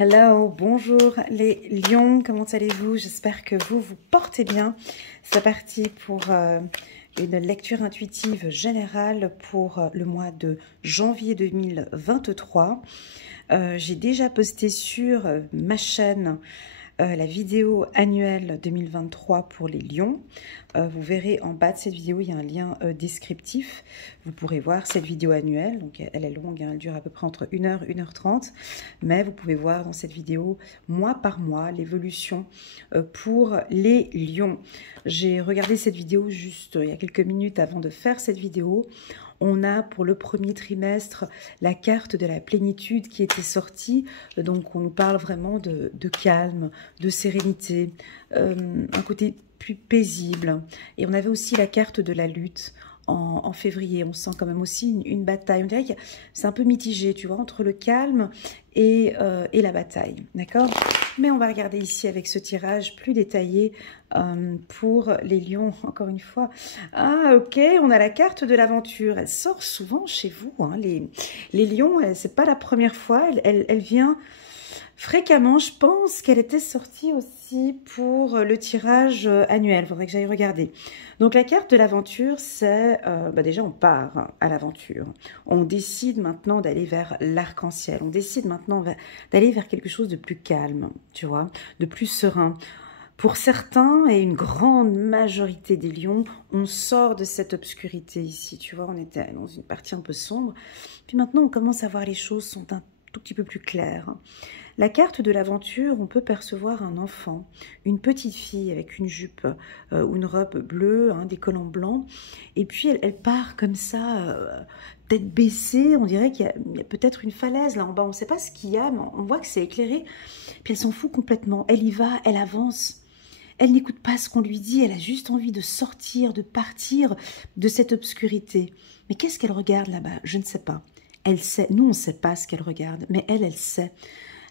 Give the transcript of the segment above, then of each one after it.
Hello, bonjour les lions, comment allez-vous? J'espère que vous vous portez bien. C'est parti pour une lecture intuitive générale pour le mois de janvier 2023. J'ai déjà posté sur ma chaîne la vidéo annuelle 2023 pour les lions. Vous verrez en bas de cette vidéo, il y a un lien descriptif. Vous pourrez voir cette vidéo annuelle. Donc elle est longue, hein, elle dure à peu près entre 1h, 1h30. Mais vous pouvez voir dans cette vidéo, mois par mois, l'évolution pour les lions. J'ai regardé cette vidéo juste il y a quelques minutes avant de faire cette vidéo. On a pour le premier trimestre la carte de la plénitude qui était sortie. Donc on nous parle vraiment de calme, de sérénité, un côté plus paisible. Et on avait aussi la carte de la lutte en février. On sent quand même aussi une bataille. On dirait que c'est un peu mitigé, tu vois, entre le calme et la bataille. D'accord ? Mais on va regarder ici avec ce tirage plus détaillé pour les lions, encore une fois. Ah, ok, on a la carte de l'aventure. Elle sort souvent chez vous, hein, les lions. C'est pas la première fois. Elle vient fréquemment. Je pense qu'elle était sortie aussi pour le tirage annuel. Il faudrait que j'aille regarder. Donc la carte de l'aventure, c'est déjà on part à l'aventure. On décide maintenant d'aller vers l'arc-en-ciel. On décide maintenant d'aller vers quelque chose de plus calme, tu vois, de plus serein. Pour certains et une grande majorité des lions, on sort de cette obscurité ici. Tu vois, on était dans une partie un peu sombre. Puis maintenant, on commence à voir les choses sont un tout petit peu plus claires. La carte de l'aventure, on peut percevoir un enfant, une petite fille avec une jupe ou une robe bleue, hein, des collants blancs. Et puis elle part comme ça, tête baissée. On dirait qu'il y a peut-être une falaise là en bas. On ne sait pas ce qu'il y a, mais on voit que c'est éclairé. Puis elle s'en fout complètement. Elle y va, elle avance. Elle n'écoute pas ce qu'on lui dit. Elle a juste envie de sortir, de partir de cette obscurité. Mais qu'est-ce qu'elle regarde là-bas? Je ne sais pas. Elle sait. Nous, on ne sait pas ce qu'elle regarde, mais elle sait.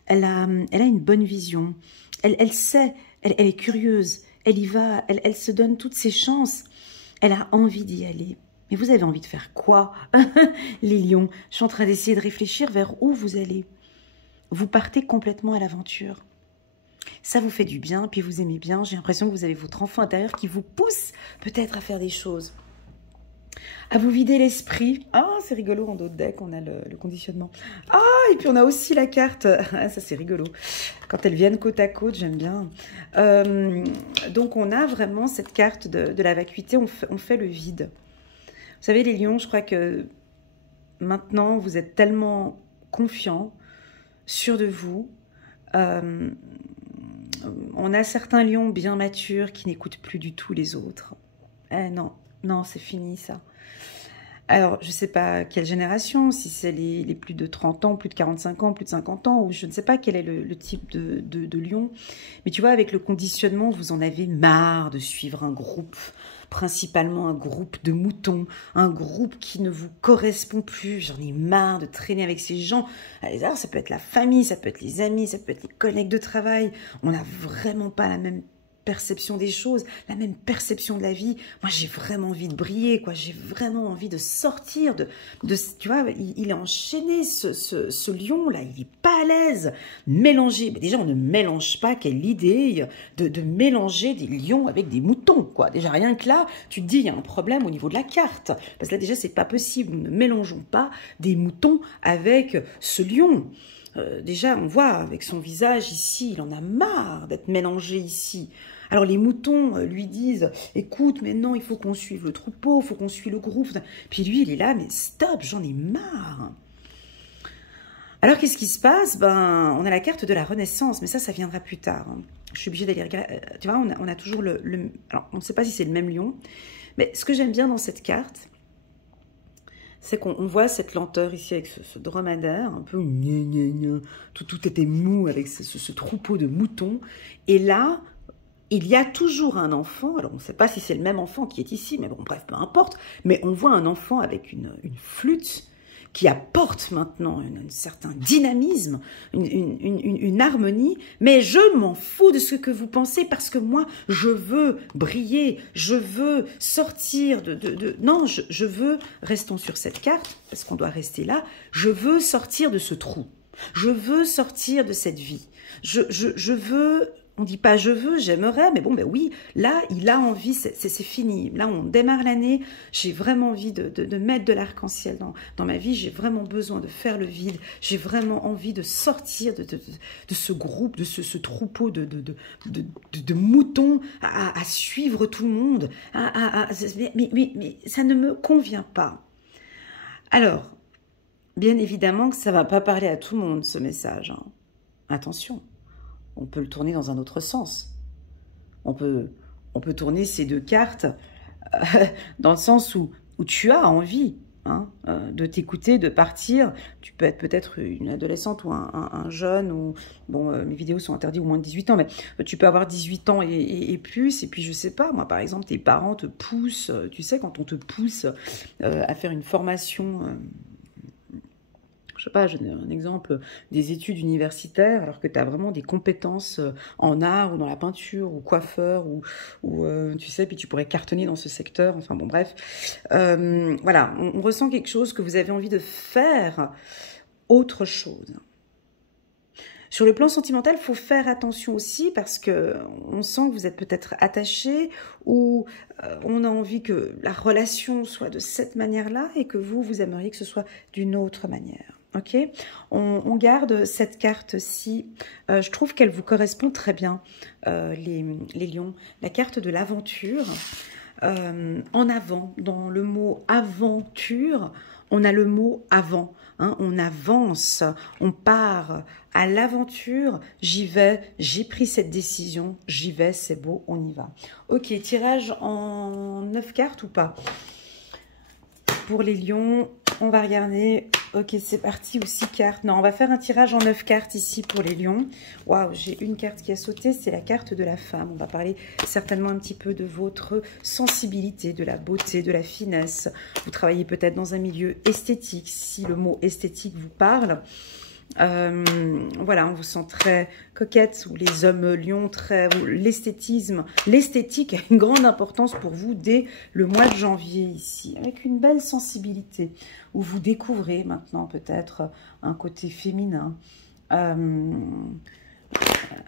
Elle a une bonne vision. Elle sait, elle est curieuse. Elle y va, elle se donne toutes ses chances. Elle a envie d'y aller. Mais vous avez envie de faire quoi, les lions? Je suis en train d'essayer de réfléchir vers où vous allez. Vous partez complètement à l'aventure. Ça vous fait du bien, puis vous aimez bien. J'ai l'impression que vous avez votre enfant intérieur qui vous pousse peut-être à faire des choses. À vous vider l'esprit. Ah, c'est rigolo, en d'autres decks, on a le conditionnement. Ah, et puis on a aussi la carte. Ah, ça, c'est rigolo. Quand elles viennent côte à côte, j'aime bien. Donc, on a vraiment cette carte de la vacuité. On fait le vide. Vous savez, les lions, je crois que maintenant, vous êtes tellement confiants, sûrs de vous. On a certains lions bien matures qui n'écoutent plus du tout les autres. Non. Non, c'est fini ça. Alors, je ne sais pas quelle génération, si c'est les plus de 30 ans, plus de 45 ans, plus de 50 ans, ou je ne sais pas quel est le type de lion. Mais tu vois, avec le conditionnement, vous en avez marre de suivre un groupe, principalement un groupe de moutons, un groupe qui ne vous correspond plus. J'en ai marre de traîner avec ces gens. Alors, ça peut être la famille, ça peut être les amis, ça peut être les collègues de travail. On n'a vraiment pas la même perception des choses, la même perception de la vie. Moi, j'ai vraiment envie de briller, quoi. J'ai vraiment envie de sortir de tu vois, il est enchaîné, ce lion-là, il n'est pas à l'aise. Mélanger, mais déjà, on ne mélange pas, quelle idée de mélanger des lions avec des moutons, quoi. Déjà, rien que là, tu te dis, il y a un problème au niveau de la carte. Parce que là, déjà, c'est pas possible. Nous ne mélangeons pas des moutons avec ce lion. Déjà, on voit avec son visage ici, il en a marre d'être mélangé ici. Alors les moutons lui disent, écoute, maintenant il faut qu'on suive le troupeau, il faut qu'on suive le groupe. Puis lui, il est là, mais stop, j'en ai marre. Alors qu'est-ce qui se passe? Ben, on a la carte de la renaissance, mais ça viendra plus tard. Je suis obligée d'aller regarder. Tu vois, on a toujours alors, on ne sait pas si c'est le même lion, mais ce que j'aime bien dans cette carte, c'est qu'on voit cette lenteur ici avec ce dromadaire, un peu tout était mou avec ce troupeau de moutons. Et là, il y a toujours un enfant, alors on ne sait pas si c'est le même enfant qui est ici, mais bon, bref, peu importe. Mais on voit un enfant avec une flûte qui apporte maintenant un certain dynamisme, une harmonie. Mais je m'en fous de ce que vous pensez parce que moi, je veux briller, je veux sortir Non, je veux, restons sur cette carte, parce qu'on doit rester là, je veux sortir de ce trou. Je veux sortir de cette vie. Je veux, on dit pas je veux, j'aimerais, mais bon, ben oui, là, il a envie, c'est fini. Là, on démarre l'année, j'ai vraiment envie de mettre de l'arc-en-ciel dans ma vie, j'ai vraiment besoin de faire le vide, j'ai vraiment envie de sortir de ce groupe, de ce troupeau de moutons à suivre tout le monde. Mais ça ne me convient pas. Alors, bien évidemment que ça ne va pas parler à tout le monde, ce message. Hein. Attention, on peut le tourner dans un autre sens. On peut tourner ces deux cartes dans le sens où tu as envie de t'écouter, de partir. Tu peux être peut-être une adolescente ou un jeune, ou bon, mes vidéos sont interdites au moins de 18 ans, mais tu peux avoir 18 ans et plus, et puis je sais pas, moi par exemple, tes parents te poussent, tu sais, quand on te pousse à faire une formation... je sais pas, je donne un exemple, des études universitaires, alors que tu as vraiment des compétences en art ou dans la peinture ou coiffeur ou tu sais, puis tu pourrais cartonner dans ce secteur, enfin bon bref. Voilà, on ressent quelque chose que vous avez envie de faire autre chose. Sur le plan sentimental, il faut faire attention aussi parce que on sent que vous êtes peut-être attaché ou on a envie que la relation soit de cette manière-là et que vous aimeriez que ce soit d'une autre manière. Ok, on garde cette carte-ci. Je trouve qu'elle vous correspond très bien, les lions. La carte de l'aventure. En avant, dans le mot aventure, on a le mot avant. Hein, on avance, on part à l'aventure. J'y vais, j'ai pris cette décision, j'y vais, c'est beau, on y va. Ok, tirage en 9 cartes ou pas? Pour les lions, on va regarder. Ok, c'est parti, ou 6 cartes. Non, on va faire un tirage en 9 cartes ici pour les lions. Waouh, j'ai une carte qui a sauté, c'est la carte de la femme. On va parler certainement un petit peu de votre sensibilité, de la beauté, de la finesse. Vous travaillez peut-être dans un milieu esthétique, si le mot esthétique vous parle. Voilà, on vous sent très coquette, ou les hommes lions, l'esthétisme, l'esthétique a une grande importance pour vous dès le mois de janvier ici, avec une belle sensibilité, où vous découvrez maintenant peut-être un côté féminin.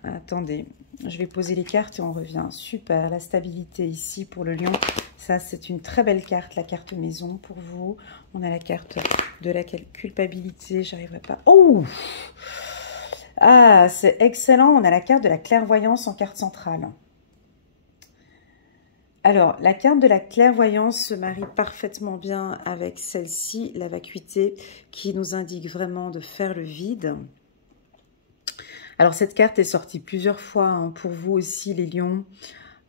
Attendez, je vais poser les cartes et on revient. Super, la stabilité ici pour le lion. Ça, c'est une très belle carte, la carte maison pour vous. On a la carte de la culpabilité. J'arriverai pas. Oh! Ah, c'est excellent. On a la carte de la clairvoyance en carte centrale. Alors, la carte de la clairvoyance se marie parfaitement bien avec celle-ci, la vacuité, qui nous indique vraiment de faire le vide. Alors, cette carte est sortie plusieurs fois pour vous aussi, les lions,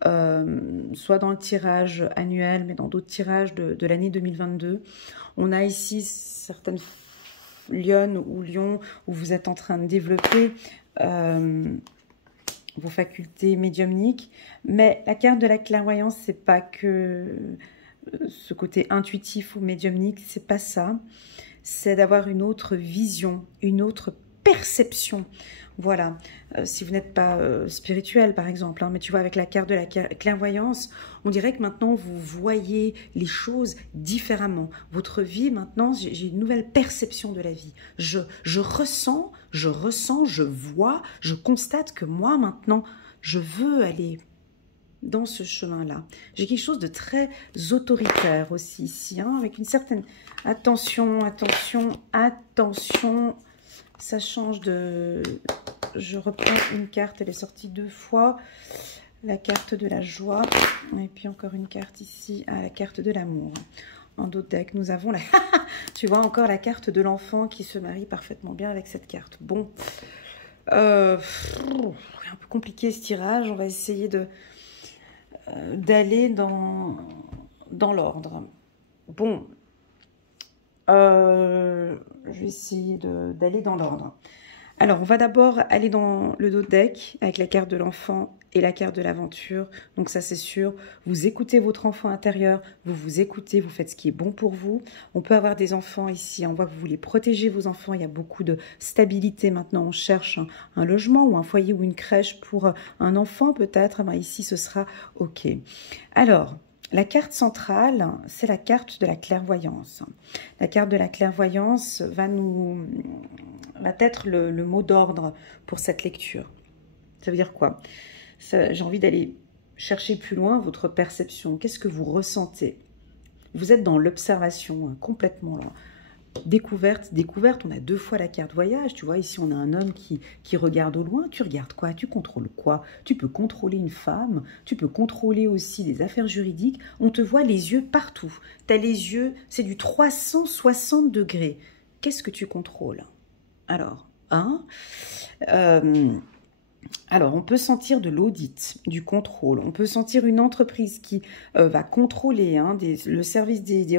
soit dans le tirage annuel, mais dans d'autres tirages de l'année 2022. On a ici certaines lionnes ou lions où vous êtes en train de développer vos facultés médiumniques. Mais la carte de la clairvoyance, c'est pas que ce côté intuitif ou médiumnique, c'est pas ça. C'est d'avoir une autre vision, une autre perception. Voilà, si vous n'êtes pas spirituel par exemple, mais tu vois, avec la carte de la clairvoyance, on dirait que maintenant vous voyez les choses différemment. Votre vie maintenant, j'ai une nouvelle perception de la vie. Je ressens, je vois, je constate que moi maintenant, je veux aller dans ce chemin-là. J'ai quelque chose de très autoritaire aussi ici, avec une certaine attention, attention, attention. Ça change de... Je reprends une carte, elle est sortie 2 fois. La carte de la joie. Et puis encore une carte ici, la carte de l'amour. En d'autres decks, nous avons la... tu vois, encore la carte de l'enfant qui se marie parfaitement bien avec cette carte. Bon. Un peu compliqué ce tirage. On va essayer d'aller dans l'ordre. Bon. Je vais essayer d'aller dans l'ordre. Alors, on va d'abord aller dans le dos de deck avec la carte de l'enfant et la carte de l'aventure. Donc ça, c'est sûr. Vous écoutez votre enfant intérieur, vous vous écoutez, vous faites ce qui est bon pour vous. On peut avoir des enfants ici. On voit que vous voulez protéger vos enfants. Il y a beaucoup de stabilité maintenant. On cherche un logement ou un foyer ou une crèche pour un enfant peut-être. Ici, ce sera OK. Alors... la carte centrale, c'est la carte de la clairvoyance. La carte de la clairvoyance va nous va être le mot d'ordre pour cette lecture. Ça veut dire quoi? J'ai envie d'aller chercher plus loin votre perception. Qu'est-ce que vous ressentez? Vous êtes dans l'observation, hein, complètement là. Découverte, découverte, on a 2 fois la carte voyage, tu vois, ici on a un homme qui regarde au loin, tu regardes quoi? Tu contrôles quoi? Tu peux contrôler une femme, tu peux contrôler aussi des affaires juridiques, on te voit les yeux partout, tu as les yeux, c'est du 360 degrés. Qu'est-ce que tu contrôles? Alors, alors, on peut sentir de l'audit, du contrôle. On peut sentir une entreprise qui va contrôler, hein, le service des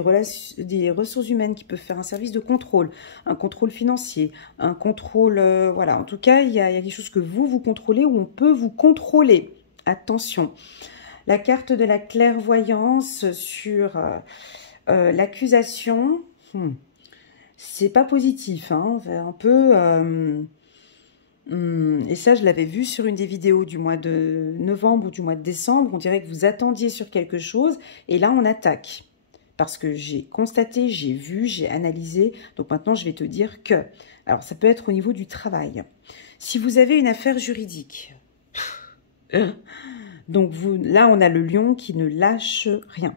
ressources humaines qui peut faire un service de contrôle, un contrôle financier, un contrôle... voilà, en tout cas, il y a quelque chose que vous contrôlez ou on peut vous contrôler. Attention. La carte de la clairvoyance sur l'accusation, c'est pas positif, hein, c'est un peu... et ça, je l'avais vu sur une des vidéos du mois de novembre ou du mois de décembre. On dirait que vous attendiez sur quelque chose et là, on attaque. Parce que j'ai constaté, j'ai vu, j'ai analysé. Donc maintenant, je vais te dire que... Alors, ça peut être au niveau du travail. Si vous avez une affaire juridique... donc là, on a le lion qui ne lâche rien.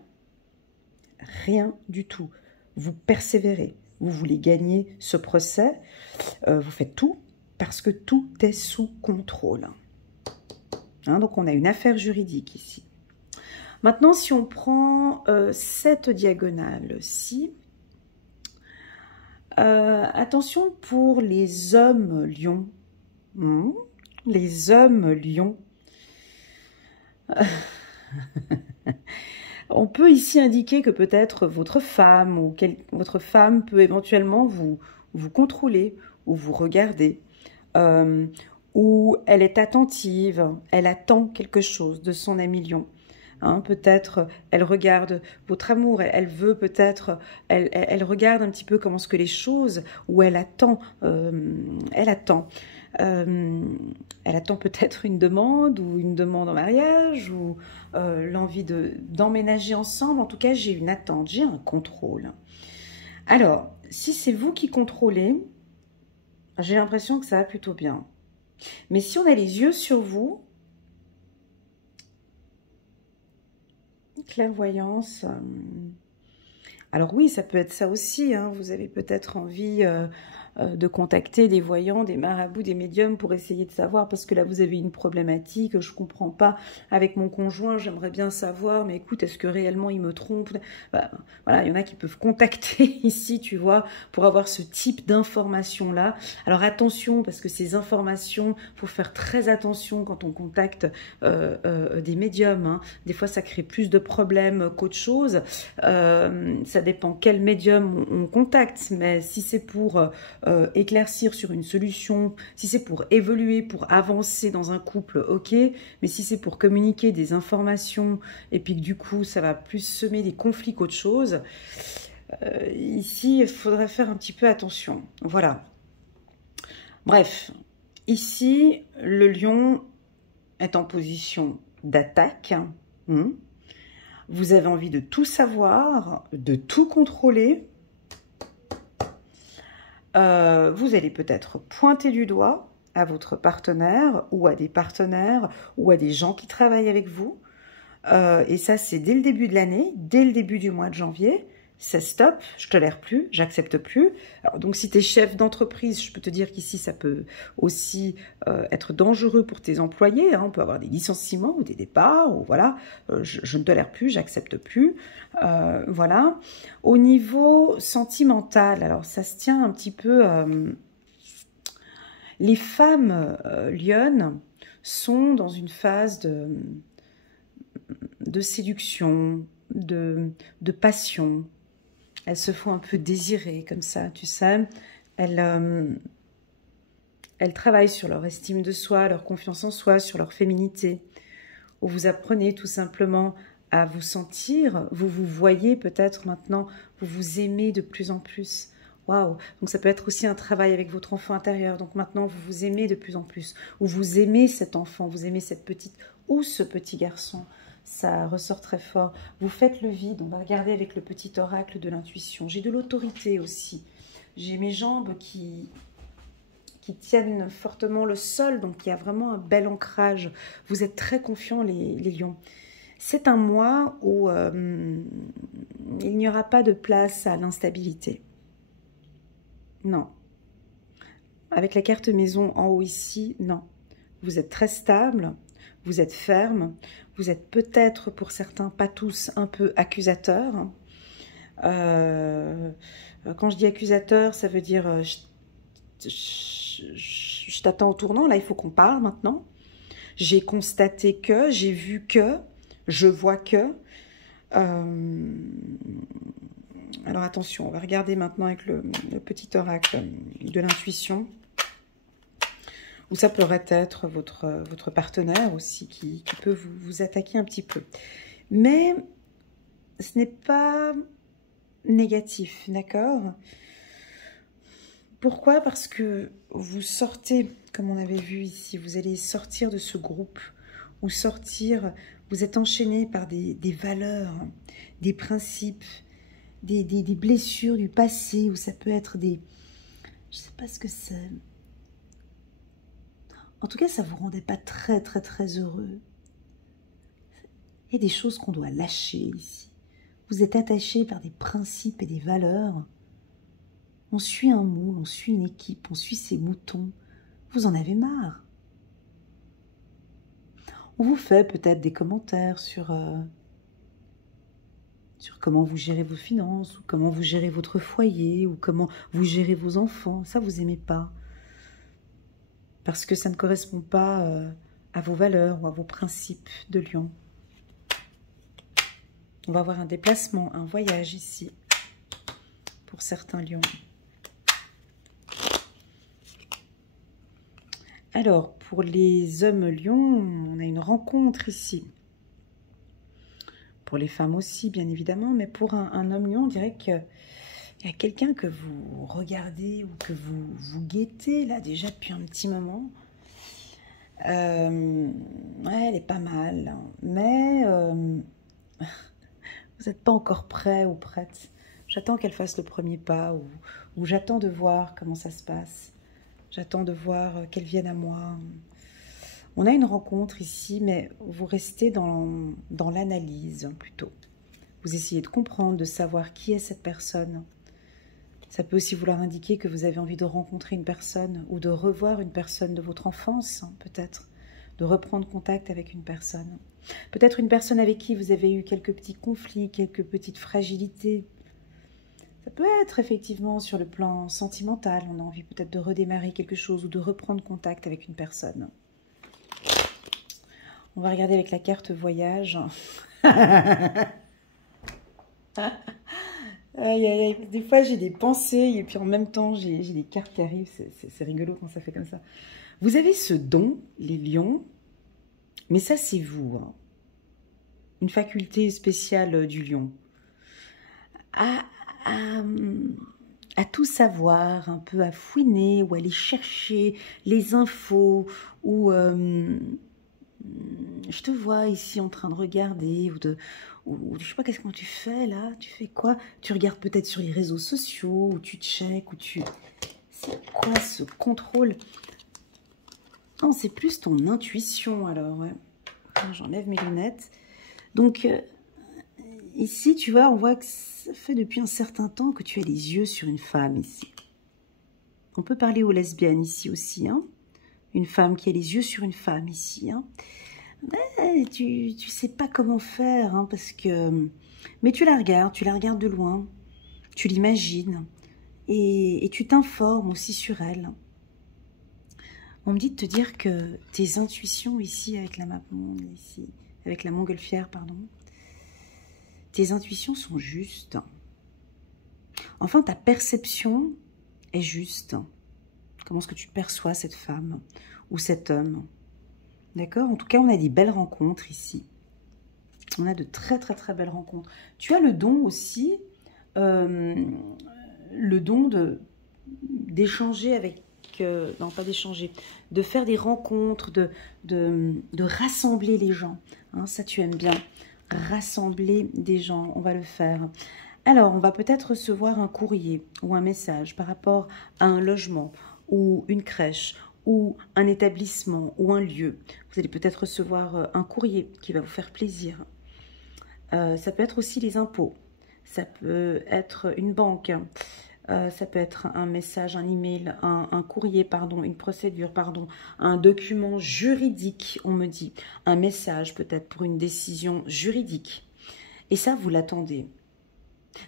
Rien du tout. Vous persévérez. Vous voulez gagner ce procès. Vous faites tout. Parce que tout est sous contrôle. Hein, donc, on a une affaire juridique ici. Maintenant, si on prend cette diagonale-ci, attention pour les hommes lions. Les hommes lions. On peut ici indiquer que peut-être votre femme ou votre femme peut éventuellement vous contrôler ou vous regarder. Où elle est attentive, elle attend quelque chose de son ami lion. Hein, peut-être elle regarde votre amour, elle veut peut-être, elle regarde un petit peu comment ce que les choses, où elle attend peut-être une demande ou une demande en mariage ou l'envie d'emménager ensemble. En tout cas, j'ai une attente, j'ai un contrôle. Alors, si c'est vous qui contrôlez, j'ai l'impression que ça va plutôt bien. Mais si on a les yeux sur vous, clairvoyance, alors oui, ça peut être ça aussi, hein, vous avez peut-être envie de contacter des voyants, des marabouts, des médiums pour essayer de savoir, parce que là vous avez une problématique, je comprends pas avec mon conjoint, j'aimerais bien savoir, mais écoute, est-ce que réellement il me trompe? Bah, voilà, il y en a qui peuvent contacter ici, tu vois, pour avoir ce type d'informations-là. Alors attention, parce que ces informations, faut faire très attention quand on contacte des médiums, hein. Des fois ça crée plus de problèmes qu'autre chose, ça dépend quel médium on contacte, mais si c'est pour éclaircir sur une solution, si c'est pour évoluer, pour avancer dans un couple, ok, mais si c'est pour communiquer des informations et puis que du coup ça va plus semer des conflits qu'autre chose, ici il faudrait faire un petit peu attention. Voilà. Bref, ici le lion est en position d'attaque. Vous avez envie de tout savoir, de tout contrôler. Vous allez peut-être pointer du doigt à votre partenaire ou à des partenaires ou à des gens qui travaillent avec vous. Et ça, c'est dès le début de l'année, dès le début du mois de janvier. C'est stop, je tolère plus, j'accepte plus. Alors, donc, si tu es chef d'entreprise, je peux te dire qu'ici, ça peut aussi être dangereux pour tes employés. Hein. On peut avoir des licenciements ou des départs, ou voilà, je ne tolère plus, j'accepte plus. Voilà. Au niveau sentimental, alors ça se tient un petit peu... les femmes lionnes sont dans une phase de séduction, de passion. Elles se font un peu désirer comme ça, tu sais. Elles travaillent sur leur estime de soi, leur confiance en soi, sur leur féminité. Où vous apprenez tout simplement à vous sentir, vous vous voyez peut-être maintenant, vous vous aimez de plus en plus. Waouh! Donc ça peut être aussi un travail avec votre enfant intérieur. Donc maintenant, vous vous aimez de plus en plus. Ou vous aimez cet enfant, vous aimez cette petite ou ce petit garçon. Ça ressort très fort. Vous faites le vide. On va regarder avec le petit oracle de l'intuition. J'ai de l'autorité aussi. J'ai mes jambes qui qui tiennent fortement le sol. Donc, il y a vraiment un bel ancrage. Vous êtes très confiants, les lions. C'est un mois où il n'y aura pas de place à l'instabilité. Non. Avec la carte maison en haut ici, non. Vous êtes très stable, vous êtes ferme, vous êtes peut-être pour certains, pas tous, un peu accusateur. Quand je dis accusateur, ça veut dire je t'attends au tournant, là il faut qu'on parle maintenant. J'ai constaté que, j'ai vu que, je vois que. Alors attention, on va regarder maintenant avec le petit oracle de l'intuition. Ou ça pourrait être votre partenaire aussi qui peut vous attaquer un petit peu. Mais ce n'est pas négatif, d'accord? Pourquoi? Parce que vous sortez, comme on avait vu ici, vous allez sortir de ce groupe, ou sortir, vous êtes enchaîné par des valeurs, des principes, des blessures du passé, ou ça peut être des... Je ne sais pas ce que c'est. En tout cas, ça ne vous rendait pas très, très, très heureux. Il y a des choses qu'on doit lâcher ici. Vous êtes attaché par des principes et des valeurs. On suit un moule, on suit une équipe, on suit ses moutons. Vous en avez marre. On vous fait peut-être des commentaires sur comment vous gérez vos finances, ou comment vous gérez votre foyer, ou comment vous gérez vos enfants. Ça, vous n'aimez pas. Parce que ça ne correspond pas à vos valeurs ou à vos principes de lion. On va avoir un déplacement, un voyage ici, pour certains lions. Alors, pour les hommes lions, on a une rencontre ici. Pour les femmes aussi, bien évidemment, mais pour un homme lion, on dirait qu'il y a quelqu'un que vous regardez ou que vous guettez, là, déjà depuis un petit moment. Ouais, elle est pas mal, hein, mais vous n'êtes pas encore prêt ou prête. J'attends qu'elle fasse le premier pas, ou j'attends de voir comment ça se passe. J'attends de voir qu'elle vienne à moi. On a une rencontre ici, mais vous restez dans l'analyse plutôt. Vous essayez de comprendre, de savoir qui est cette personne. Ça peut aussi vouloir indiquer que vous avez envie de rencontrer une personne ou de revoir une personne de votre enfance, peut-être. De reprendre contact avec une personne. Peut-être une personne avec qui vous avez eu quelques petits conflits, quelques petites fragilités. Ça peut être effectivement sur le plan sentimental. On a envie peut-être de redémarrer quelque chose ou de reprendre contact avec une personne. On va regarder avec la carte voyage. Aïe, aïe, aïe. Des fois, j'ai des pensées et puis en même temps, j'ai des cartes qui arrivent. C'est rigolo quand ça fait comme ça. Vous avez ce don, les lions, mais ça, c'est vous. Hein. Une faculté spéciale du lion. À tout savoir, un peu à fouiner ou aller chercher les infos ou... je te vois ici en train de regarder ou je sais pas comment tu fais là, tu fais quoi? Tu regardes peut-être sur les réseaux sociaux ou tu checkes ou tu... C'est quoi ce contrôle? Non, c'est plus ton intuition alors, ouais. J'enlève mes lunettes. Donc, ici, tu vois, on voit que ça fait depuis un certain temps que tu as les yeux sur une femme ici. On peut parler aux lesbiennes ici aussi, hein. Une femme qui a les yeux sur une femme ici, hein. Mais tu sais pas comment faire, hein, parce que... Mais tu la regardes de loin, tu l'imagines, et tu t'informes aussi sur elle. On me dit de te dire que tes intuitions ici, avec la mapmonde, ici, avec la montgolfière, pardon, tes intuitions sont justes. Enfin, ta perception est juste. Comment est-ce que tu perçois cette femme ou cet homme? D'accord? En tout cas, on a des belles rencontres ici. On a de très, très, très belles rencontres. Tu as le don aussi, le don d'échanger avec... non, pas d'échanger, de faire des rencontres, de rassembler les gens. Hein, ça, tu aimes bien. Rassembler des gens, on va le faire. Alors, on va peut-être recevoir un courrier ou un message par rapport à un logement ou une crèche, ou un établissement, ou un lieu. Vous allez peut-être recevoir un courrier qui va vous faire plaisir. Ça peut être aussi les impôts. Ça peut être une banque. Ça peut être un message, un email, un courrier, pardon, une procédure, pardon, un document juridique, on me dit. Un message peut-être pour une décision juridique. Et ça, vous l'attendez.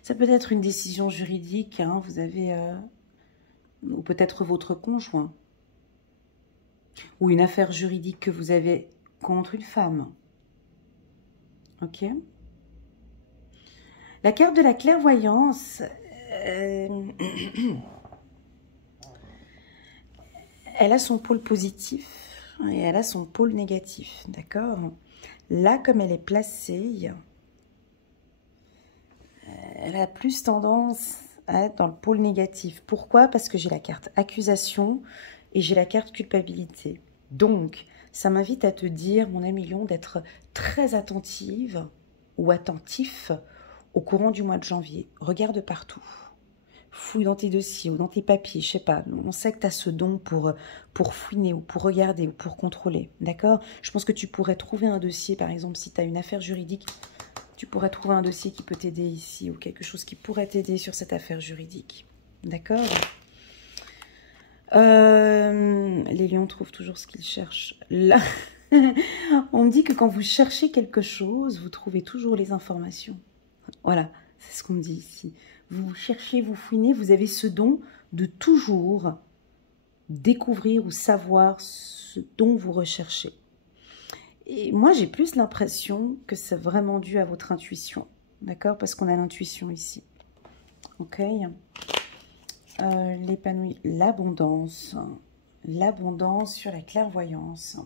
Ça peut être une décision juridique, hein, vous avez... ou peut-être votre conjoint. Ou une affaire juridique que vous avez contre une femme. Ok ? La carte de la clairvoyance... elle a son pôle positif et elle a son pôle négatif, d'accord? Là, comme elle est placée, elle a plus tendance à être dans le pôle négatif. Pourquoi? Parce que j'ai la carte accusation et j'ai la carte culpabilité. Donc, ça m'invite à te dire, mon ami Lion, d'être très attentive ou attentif au courant du mois de janvier. Regarde partout. Fouille dans tes dossiers ou dans tes papiers, je sais pas. On sait que tu as ce don pour fouiner ou pour regarder ou pour contrôler, d'accord? Je pense que tu pourrais trouver un dossier, par exemple, si tu as une affaire juridique, tu pourrais trouver un dossier qui peut t'aider ici ou quelque chose qui pourrait t'aider sur cette affaire juridique, d'accord? Les lions trouvent toujours ce qu'ils cherchent. Là, on me dit que quand vous cherchez quelque chose, vous trouvez toujours les informations. Voilà, c'est ce qu'on me dit ici. Vous cherchez, vous fouinez, vous avez ce don de toujours découvrir ou savoir ce dont vous recherchez. Et moi, j'ai plus l'impression que c'est vraiment dû à votre intuition, d'accord? Parce qu'on a l'intuition ici. Ok. L'épanoui, l'abondance sur la clairvoyance.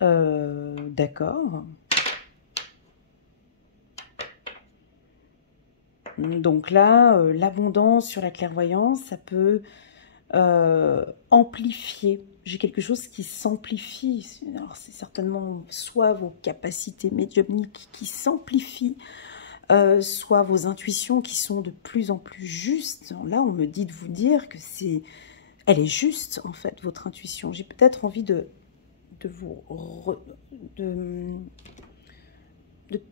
D'accord. Donc là, l'abondance sur la clairvoyance, ça peut amplifier. J'ai quelque chose qui s'amplifie. Alors c'est certainement soit vos capacités médiumniques qui s'amplifient, soit vos intuitions qui sont de plus en plus justes. Là, on me dit de vous dire que elle est juste en fait, votre intuition. J'ai peut-être envie de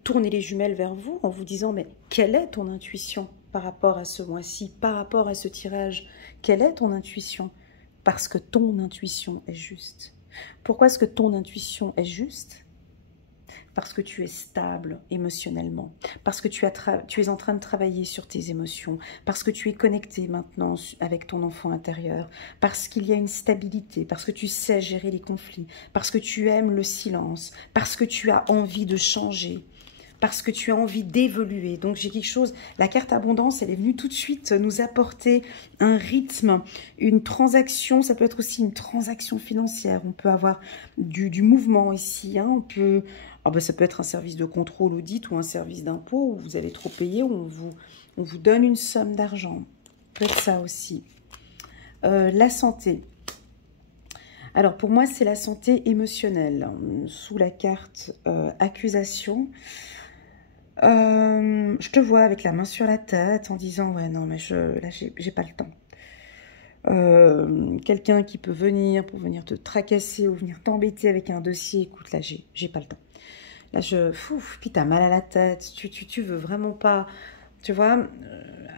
tourner les jumelles vers vous en vous disant, mais quelle est ton intuition par rapport à ce mois-ci, par rapport à ce tirage? Quelle est ton intuition? Parce que ton intuition est juste. Pourquoi est-ce que ton intuition est juste? Parce que tu es stable émotionnellement, parce que tu es en train de travailler sur tes émotions, parce que tu es connecté maintenant avec ton enfant intérieur, parce qu'il y a une stabilité, parce que tu sais gérer les conflits, parce que tu aimes le silence, parce que tu as envie de changer, parce que tu as envie d'évoluer. Donc j'ai quelque chose, la carte abondance, elle est venue tout de suite nous apporter un rythme, une transaction, ça peut être aussi une transaction financière, on peut avoir du mouvement ici, hein, on peut... Ah ben, ça peut être un service de contrôle audit ou un service d'impôt où vous allez trop payer, où on vous donne une somme d'argent. Ça peut être ça aussi. La santé. Alors pour moi, c'est la santé émotionnelle. Sous la carte accusation, je te vois avec la main sur la tête en disant « Ouais, non, mais là, j'ai pas le temps. » Quelqu'un qui peut venir pour venir te tracasser ou venir t'embêter avec un dossier, écoute, là, j'ai pas le temps. Là, puis t'as mal à la tête, tu veux vraiment pas, tu vois.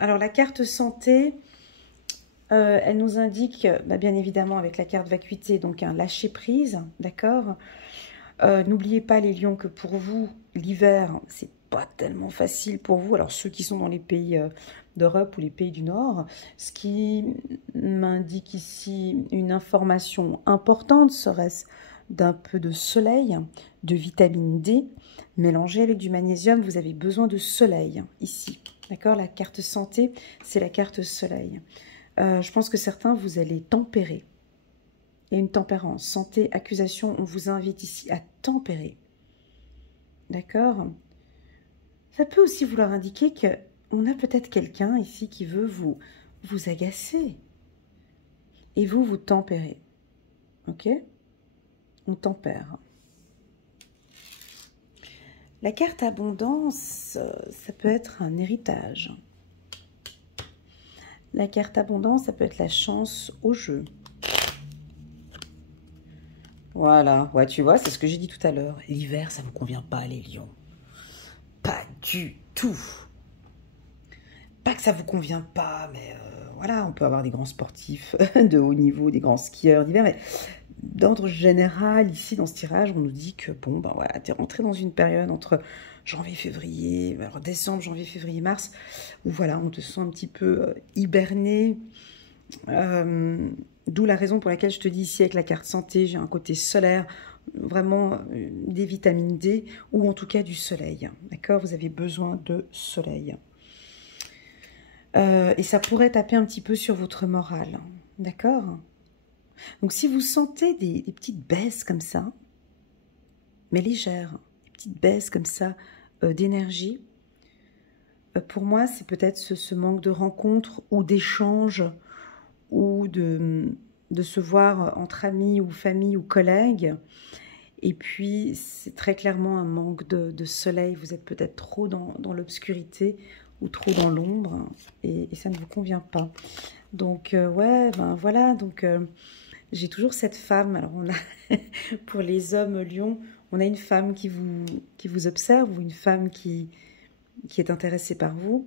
Alors, la carte santé, elle nous indique, bien évidemment, avec la carte vacuité, donc un lâcher-prise, d'accord. N'oubliez pas, les lions, que pour vous, l'hiver, c'est pas tellement facile pour vous. Alors, ceux qui sont dans les pays d'Europe ou les pays du Nord, ce qui m'indique ici une information importante serait-ce d'un peu de soleil, de vitamine D, mélangée avec du magnésium. Vous avez besoin de soleil, ici. D'accord? La carte santé, c'est la carte soleil. Je pense que certains, vous allez tempérer. Il y a une tempérance. Santé, accusation, on vous invite ici à tempérer. D'accord? Ça peut aussi vouloir indiquer qu'on a peut-être quelqu'un ici qui veut vous agacer. Et vous tempérez. Ok? On tempère. La carte abondance, ça peut être un héritage. La carte abondance, ça peut être la chance au jeu. Voilà, ouais, tu vois, c'est ce que j'ai dit tout à l'heure. L'hiver, ça ne vous convient pas, les lions. Pas du tout. Pas que ça vous convient pas, mais voilà, on peut avoir des grands sportifs de haut niveau, des grands skieurs d'hiver, mais d'ordre général, ici, dans ce tirage, on nous dit que, bon, ben voilà, t'es rentré dans une période entre janvier, février, alors décembre, janvier, février, mars, où voilà, on te sent un petit peu hiberné. D'où la raison pour laquelle je te dis ici, avec la carte santé, j'ai un côté solaire, vraiment des vitamines D, ou en tout cas du soleil, d'accord? Vous avez besoin de soleil. Et ça pourrait taper un petit peu sur votre morale, d'accord? Donc, si vous sentez des petites baisses comme ça, mais légères, des petites baisses comme ça d'énergie, pour moi, c'est peut-être ce manque de rencontres ou d'échanges ou de se voir entre amis ou famille ou collègues. Et puis, c'est très clairement un manque de soleil. Vous êtes peut-être trop dans l'obscurité ou trop dans l'ombre et ça ne vous convient pas. Donc, ouais, ben voilà, donc... j'ai toujours cette femme, alors on a, pour les hommes lions, on a une femme qui vous observe, ou une femme qui est intéressée par vous,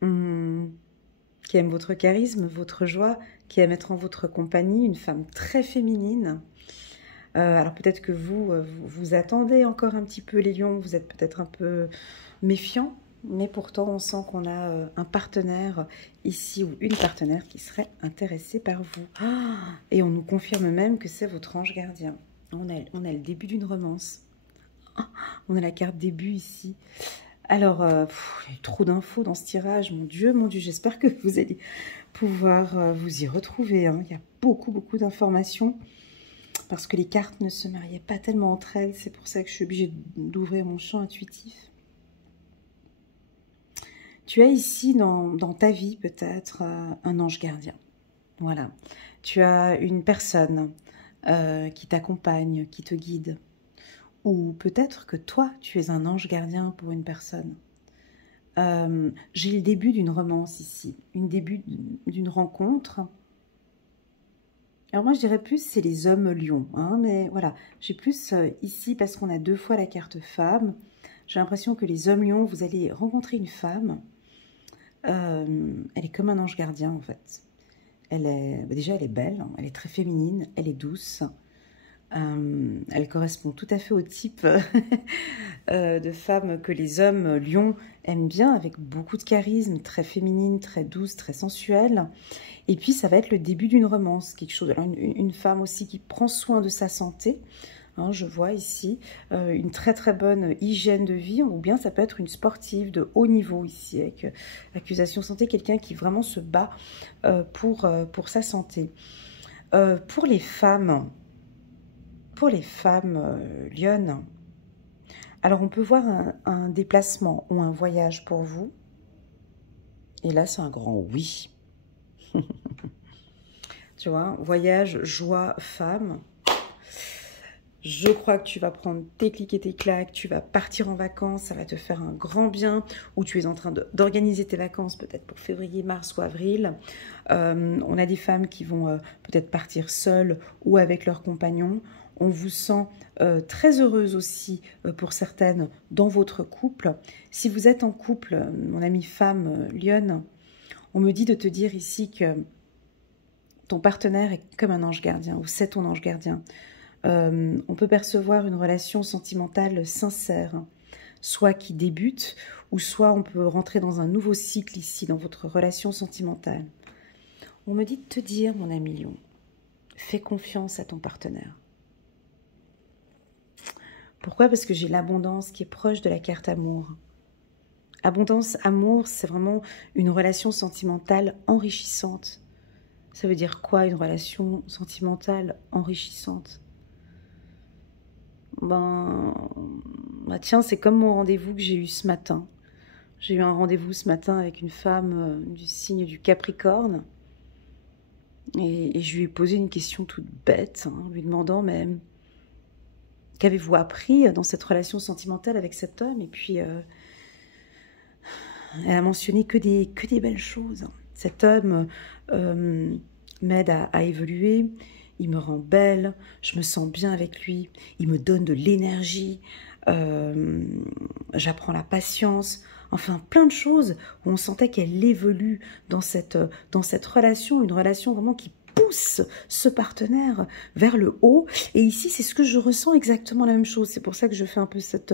qui aime votre charisme, votre joie, qui aime être en votre compagnie, une femme très féminine. Alors peut-être que vous attendez encore un petit peu les lions, vous êtes peut-être un peu méfiant, mais pourtant on sent qu'on a un partenaire ici ou une partenaire qui serait intéressée par vous. Et on nous confirme même que c'est votre ange gardien. On a le début d'une romance. On a la carte début ici. Alors, il y a eu trop d'infos dans ce tirage. Mon Dieu, j'espère que vous allez pouvoir vous y retrouver. Hein. Il y a beaucoup, beaucoup d'informations. Parce que les cartes ne se mariaient pas tellement entre elles. C'est pour ça que je suis obligée d'ouvrir mon champ intuitif. Tu as ici dans ta vie peut-être un ange gardien. Voilà. Tu as une personne qui t'accompagne, qui te guide. Ou peut-être que toi, tu es un ange gardien pour une personne. J'ai le début d'une romance ici. Un début d'une rencontre. Alors moi, je dirais plus c'est les hommes lions. Hein, mais voilà, j'ai plus ici parce qu'on a deux fois la carte femme. J'ai l'impression que les hommes lions, vous allez rencontrer une femme. Elle est comme un ange gardien en fait. Déjà elle est belle, elle est très féminine, elle est douce. Elle correspond tout à fait au type de femme que les hommes lions aiment bien, avec beaucoup de charisme, très féminine, très douce, très sensuelle. Et puis ça va être le début d'une romance, quelque chose. Alors, une femme aussi qui prend soin de sa santé. Hein, je vois ici une très très bonne hygiène de vie, ou bien ça peut être une sportive de haut niveau ici, avec accusation santé, quelqu'un qui vraiment se bat pour sa santé. Pour les femmes lionnes, alors on peut voir un déplacement ou un voyage pour vous. Et là, c'est un grand oui. Tu vois, voyage, joie, femme. Je crois que tu vas prendre tes clics et tes claques, tu vas partir en vacances, ça va te faire un grand bien, ou tu es en train d'organiser tes vacances peut-être pour février, mars ou avril. On a des femmes qui vont peut-être partir seules ou avec leurs compagnons. On vous sent très heureuse aussi pour certaines dans votre couple. Si vous êtes en couple, mon amie femme lionne, on me dit de te dire ici que ton partenaire est comme un ange gardien, ou c'est ton ange gardien. On peut percevoir une relation sentimentale sincère, soit qui débute, ou soit on peut rentrer dans un nouveau cycle ici, dans votre relation sentimentale. On me dit de te dire, mon ami lion, fais confiance à ton partenaire. Pourquoi? Parce que j'ai l'abondance qui est proche de la carte amour. Abondance, amour, c'est vraiment une relation sentimentale enrichissante. Ça veut dire quoi, une relation sentimentale enrichissante? Bah tiens, c'est comme mon rendez-vous que j'ai eu ce matin. J'ai eu un rendez-vous ce matin avec une femme du signe du Capricorne. Et je lui ai posé une question toute bête, hein, lui demandant, mais qu'avez-vous appris dans cette relation sentimentale avec cet homme? Et puis, elle a mentionné que des belles choses. Cet homme m'aide à évoluer, il me rend belle, je me sens bien avec lui, il me donne de l'énergie, j'apprends la patience, enfin plein de choses où on sentait qu'elle évolue dans cette relation, une relation vraiment qui pousse ce partenaire vers le haut. Et ici, c'est ce que je ressens exactement la même chose. C'est pour ça que je fais un peu cette...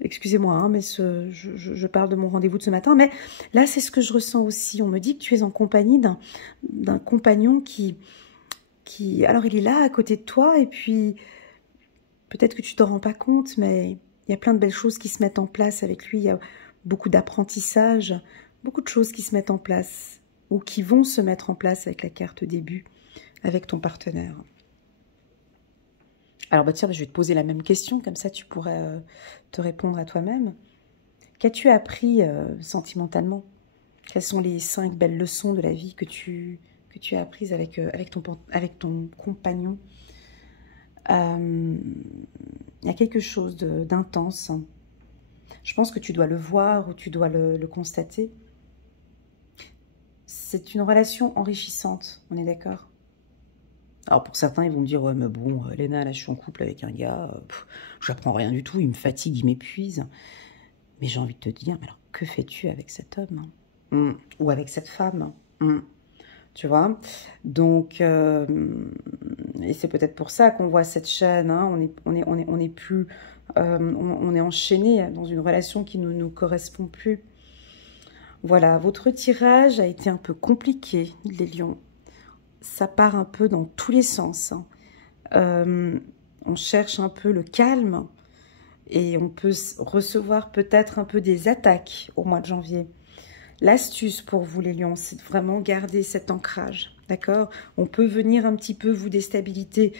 excusez-moi, hein, mais je parle de mon rendez-vous de ce matin. Mais là, c'est ce que je ressens aussi. On me dit que tu es en compagnie d'un compagnon qui... Alors, il est là, à côté de toi, et puis... Peut-être que tu t'en rends pas compte, mais il y a plein de belles choses qui se mettent en place avec lui. Il y a beaucoup d'apprentissage, beaucoup de choses qui se mettent en place ou qui vont se mettre en place avec la carte début, avec ton partenaire. Alors, bah tiens, je vais te poser la même question, comme ça tu pourrais te répondre à toi-même. Qu'as-tu appris sentimentalement? Quelles sont les 5 belles leçons de la vie que tu as apprises avec ton compagnon? Il y a quelque chose d'intense. Je pense que tu dois le voir ou tu dois le constater. C'est une relation enrichissante, on est d'accord? Alors pour certains, ils vont me dire « Ouais, mais bon, Léna, là, je suis en couple avec un gars, j'apprends rien du tout, il me fatigue, il m'épuise. » Mais j'ai envie de te dire, mais alors, que fais-tu avec cet homme ou avec cette femme tu vois? Donc, et c'est peut-être pour ça qu'on voit cette chaîne, hein, on est plus... on est enchaîné dans une relation qui ne nous correspond plus. Voilà, votre tirage a été un peu compliqué, les lions. Ça part un peu dans tous les sens. On cherche un peu le calme et on peut recevoir peut-être un peu des attaques au mois de janvier. L'astuce pour vous, les lions, c'est de vraiment garder cet ancrage, d'accord? On peut venir un petit peu vous déstabiliser,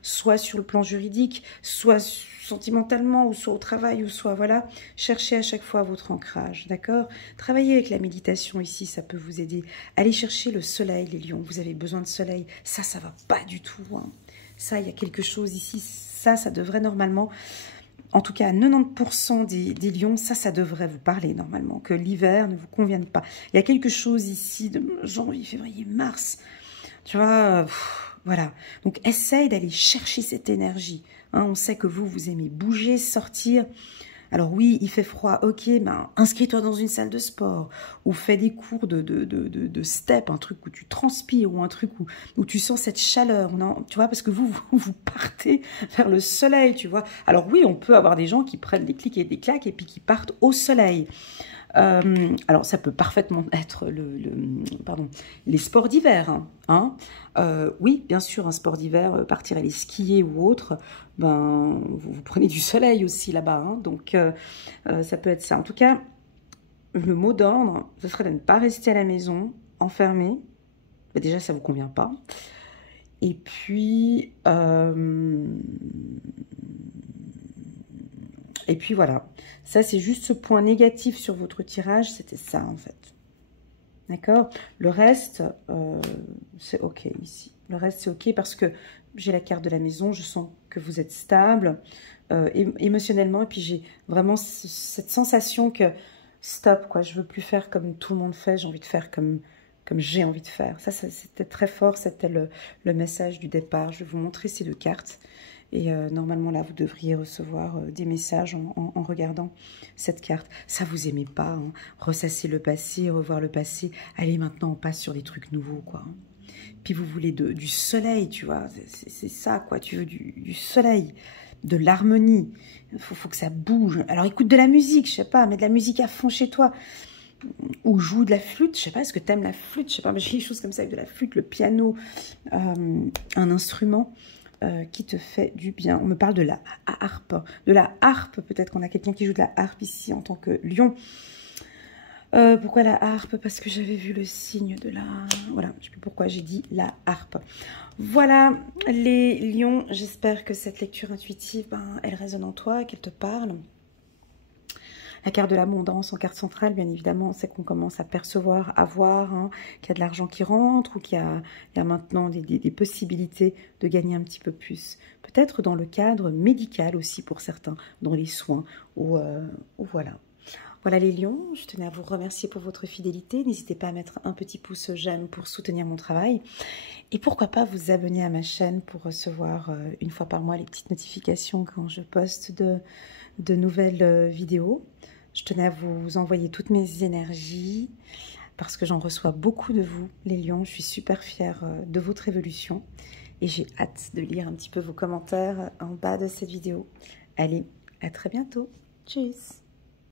soit sur le plan juridique, soit sentimentalement, ou soit au travail, ou soit, voilà. Cherchez à chaque fois votre ancrage, d'accord? Travaillez avec la méditation ici, ça peut vous aider. Allez chercher le soleil, les lions, vous avez besoin de soleil. Ça va pas du tout, hein. Ça, il y a quelque chose ici, ça devrait normalement... En tout cas, à 90% des lions, ça devrait vous parler normalement, que l'hiver ne vous convienne pas. Il y a quelque chose ici de janvier, février, mars, tu vois, voilà. Donc, essaye d'aller chercher cette énergie. Hein, on sait que vous aimez bouger, sortir. Alors oui, il fait froid, ok, ben inscris-toi dans une salle de sport ou fais des cours de step, un truc où tu transpires ou un truc où tu sens cette chaleur, non, tu vois, parce que vous partez vers le soleil, tu vois. Alors oui, on peut avoir des gens qui prennent des clics et des claques et puis qui partent au soleil. Alors, ça peut parfaitement être les sports d'hiver. Hein. Oui, bien sûr, un sport d'hiver, partir aller skier ou autre, ben, vous prenez du soleil aussi là-bas. Hein, donc, ça peut être ça. En tout cas, le mot d'ordre, ce serait de ne pas rester à la maison, enfermé. Ben, déjà, ça ne vous convient pas. Et puis... Et puis voilà, ça c'est juste ce point négatif sur votre tirage, c'était ça en fait. D'accord? Le reste, c'est ok ici. Le reste c'est ok parce que j'ai la carte de la maison, je sens que vous êtes stable émotionnellement. Et puis j'ai vraiment cette sensation que stop, quoi, je veux plus faire comme tout le monde fait, j'ai envie de faire comme j'ai envie de faire. Ça c'était très fort, c'était le message du départ. Je vais vous montrer ces 2 cartes. Et normalement, là, vous devriez recevoir des messages en regardant cette carte. Ça, vous aimez pas, hein, ressasser le passé, revoir le passé. Allez, maintenant, on passe sur des trucs nouveaux, quoi. Puis vous voulez du soleil, tu vois. C'est ça, quoi. Tu veux du soleil, de l'harmonie. Il faut que ça bouge. Alors, écoute de la musique, je sais pas, mets de la musique à fond chez toi. Ou joue de la flûte, je sais pas, est-ce que tu aimes la flûte? Je sais pas, mais j'ai des choses comme ça avec de la flûte, le piano, un instrument. Qui te fait du bien. On me parle de la harpe. De la harpe, peut-être qu'on a quelqu'un qui joue de la harpe ici en tant que lion. Pourquoi la harpe? Parce que j'avais vu le signe de la... Voilà, je ne sais plus pourquoi j'ai dit la harpe. Voilà, les lions, j'espère que cette lecture intuitive, elle résonne en toi, qu'elle te parle. La carte de l'abondance en carte centrale, bien évidemment, c'est qu'on commence à percevoir, à voir qu'il y a de l'argent qui rentre ou qu'il y a maintenant des possibilités de gagner un petit peu plus. Peut-être dans le cadre médical aussi pour certains, dans les soins ou voilà. Voilà les lions, je tenais à vous remercier pour votre fidélité. N'hésitez pas à mettre un petit pouce j'aime pour soutenir mon travail. Et pourquoi pas vous abonner à ma chaîne pour recevoir une fois par mois les petites notifications quand je poste de nouvelles vidéos. Je tenais à vous envoyer toutes mes énergies parce que j'en reçois beaucoup de vous, les lions. Je suis super fière de votre évolution et j'ai hâte de lire un petit peu vos commentaires en bas de cette vidéo. Allez, à très bientôt. Tchuss!